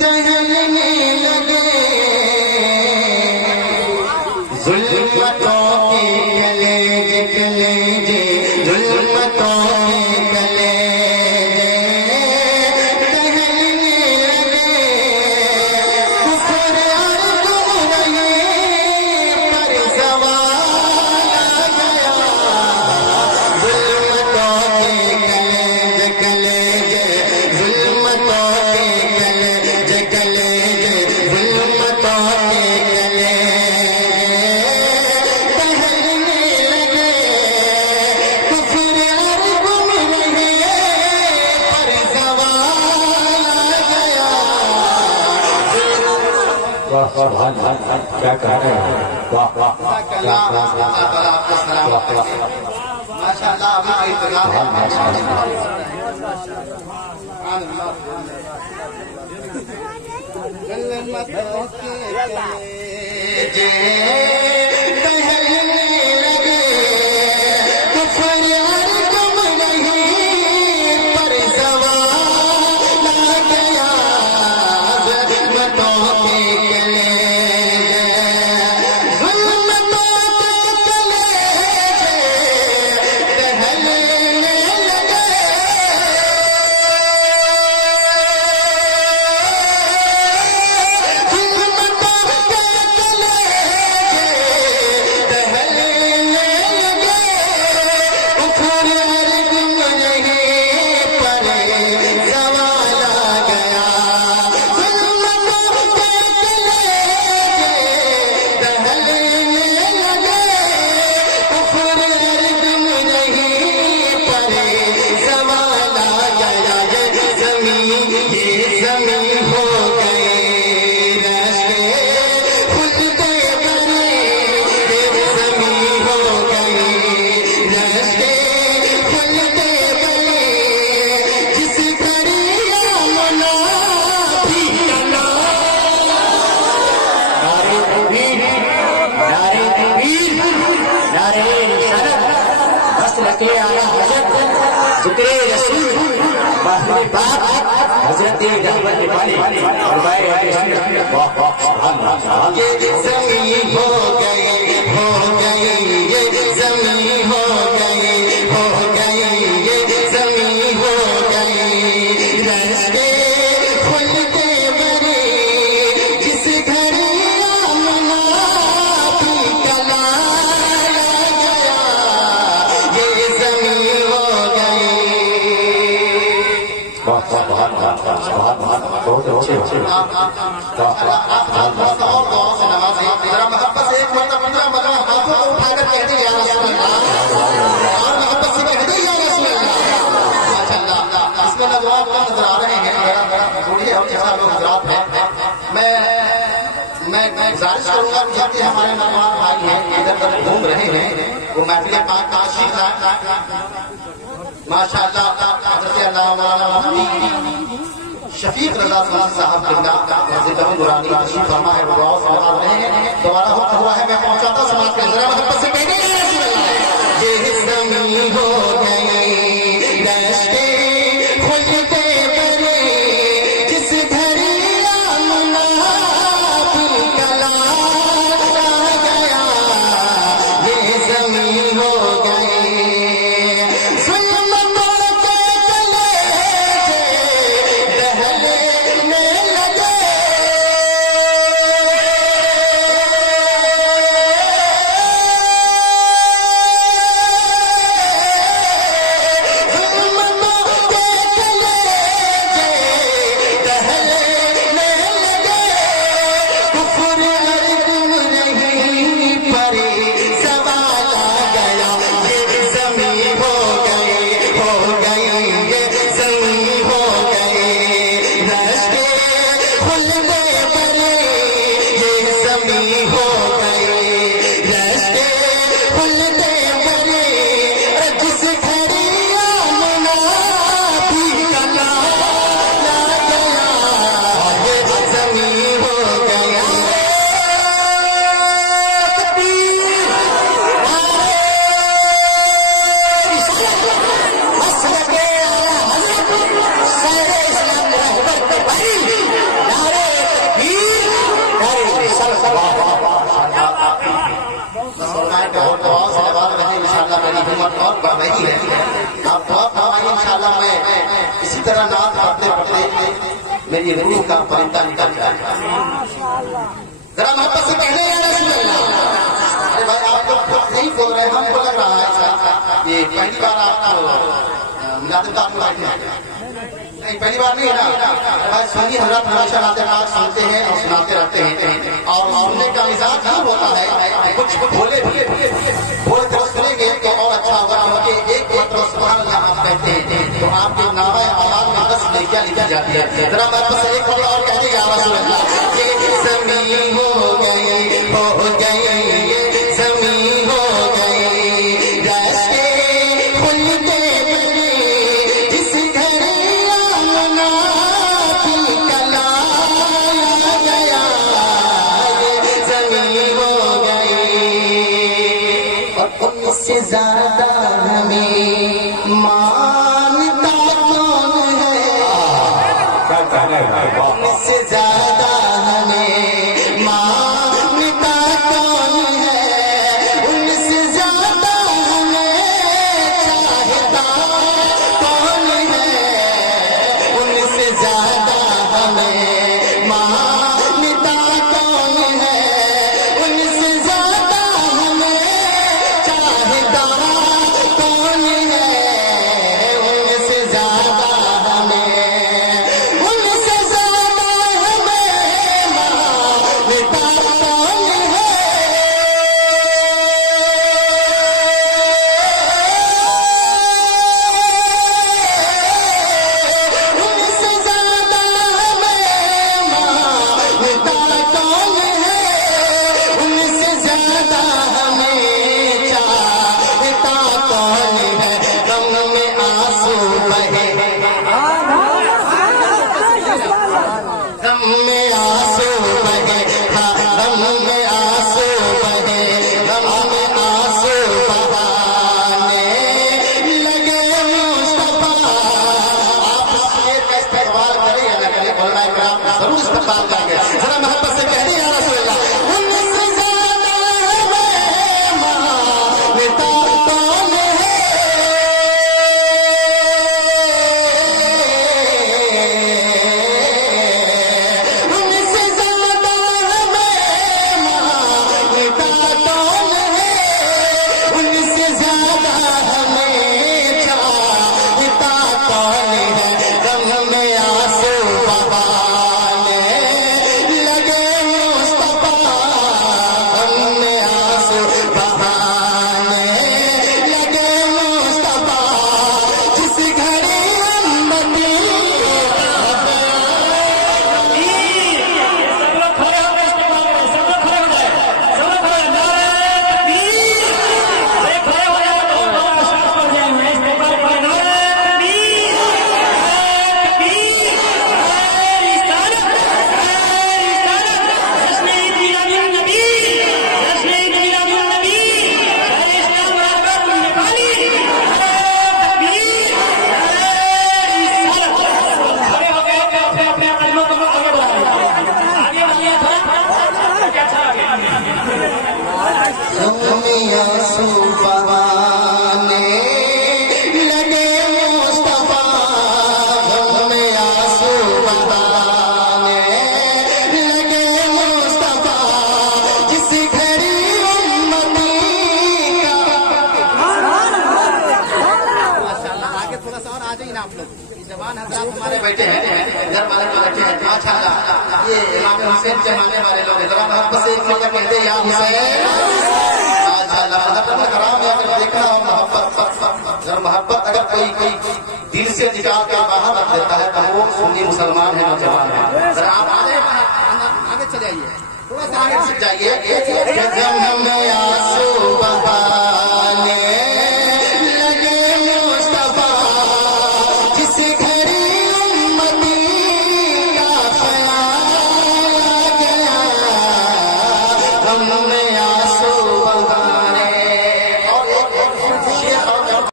دہلنے لگے ظلمتوں کے کلیجے ظلمتوں کے کلیجے دہلنے لگے کفر اور گمراہی پر زوال آ گیا ظلمتوں کے کلیجے ظلمتوں کے کلیجے ظلمتوں کے کیا کہہ رہے ہیں واہ واہ ماشاءاللہ ابھی اعتراض حضرت یہ زمین ہو گئی یہ زمین ہو گئی یہ زمین ہو گئی رشتے کھلتے بڑے جس گھر آمنا بھی کلا گیا یہ زمین ہو گئی بہت اچھے گزارش کروں گا جب کہ ہمارے مہمان بھائی ہیں ادھر ادھر گھوم رہے ہیں وہ محفل پاک تشریف لائے ماشاءاللہ حضرت علامہ مفتی شفیق رضا صاحب قبلہ ذکر نورانی تشریف فرما ہے وہ دعا فرما رہے ہیں دوبارہ حکم ہوا ہے میں پہنچاتا ہوں سماعت کریں ذرا محبت سے بیٹھے یہ زمین ہو گئی رشتے کھلتے بڑے جس گھر آمنا بھی کلا گیا یہ زمین ہو گئی वही है। आप दुआ फरमाइए इंशाअल्लाह मैं इसी तरह नात पढ़ते पढ़ते मेरी रूह का परिंदा निकल जाएगा। जरा मोहब्बत से कहने या रसूल अल्लाह। अरे भाई आप लोग नहीं बोल रहे, हमको लग रहा है ये पहली बार आप मिलाते तो आपको बैठे हैं नहीं, पहली बार नहीं है ना। भाई सुनिए, हजरत हमेशा नाते नात सुनते हैं और सुनाते रहते हैं और सुनने का मिजाज नहीं होता है। कुछ बोले भी बोले तो सुनेंगे तो और अच्छा होगा, क्योंकि एक मतलब सुभान अल्लाह आप कहते हैं तो आपके नामा आवाज में 10 नेकियां लिखी जाती है। जरा मेरे पास एक बार और कह दीजिए या रसूल अल्लाह। ज़मीन हो गई ज़मीन हो गई रश्के खुलते जिस घर आमना की कलाया गया ज़मीन हो गई। और उनसे ज्यादा हमें मानता कौन है, क्या कहना है भाई, वाह उनसे ज्यादा हमें मानता कौन है, उनसे ज्यादा हमें चाहता कौन है, उनसे ज्यादा हमें मानता कौन है, उनसे ज्यादा हमें चाहता कौन है, उनसे ज्यादा हमें उनसे ज्यादा हमें मानता कौन है। उनसे ज्यादा हमें मानता कौन है, उनसे ज्यादा हमें चाहता कौन है। गम में आंसू बहे गम में आंसू बहे, हाँ गम में आंसू बहे, गम में आंसू बहाने लगे मुस्तफा। आप शेर का इस्तेमाल करें या न करें, बोलना है आप जरूर इस्तेमाल करेंगे। जरा मोहब्बत से कह दिया या रसूल अल्लाह। उनसे ज्यादा हमें मानता कौन है, उनसे ज्यादा हमें मानता कौन है, उनसे ज्यादा हमें चाहता कौन है। गम में आंसू बहाने लगे मुस्तफा, गम में आंसू बहाने लगे मुस्तफा। जिस घड़ी उम्मती आंसू बहाने लगे मुस्तफा, गम में आंसू बहाने लगे मुस्तफा। जिस घड़ी उम्मती का आगे थोड़ा सा और आ जाइए ना आप लोग। जवान हजरात हमारे बैठे हैं, घर वाले बैठे हैं, माशाअल्लाह ये इमाम हुसैन जमाने वाले लोग हैं। जरा मोहब्बत से एक मरतबा कहते हैं या हुसैन। देखना हो मोहब्बत अगर कोई दिल से निकाल कर बाहर रख देता है तो वो सुन्नी मुसलमान है, नौजवान है। जरा आप आगे चले आइए, थोड़ा सा आगे जाइए। आंसू बहा